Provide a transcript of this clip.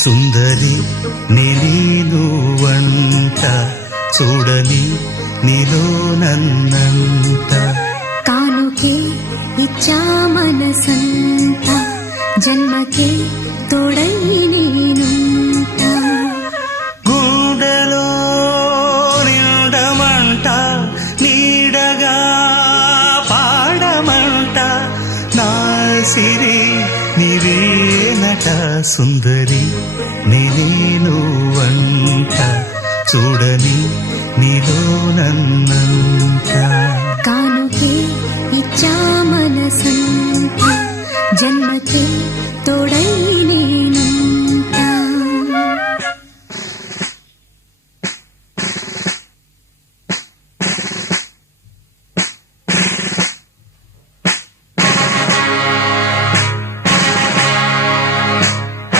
సుందరి నేను వంట చూడని నీలో నన్నంత కానుకే ఇచ్చా మనసంత జన్మకే తోడై నేనుంట గుండెలో నిండమంట నీడగా పాడమంట నా సిరి నీవేనట సుందరి నేను వంట చూడని నీలో నన్నంత కానుకే ఇచ్చా మనసంత జన్మకే తోడై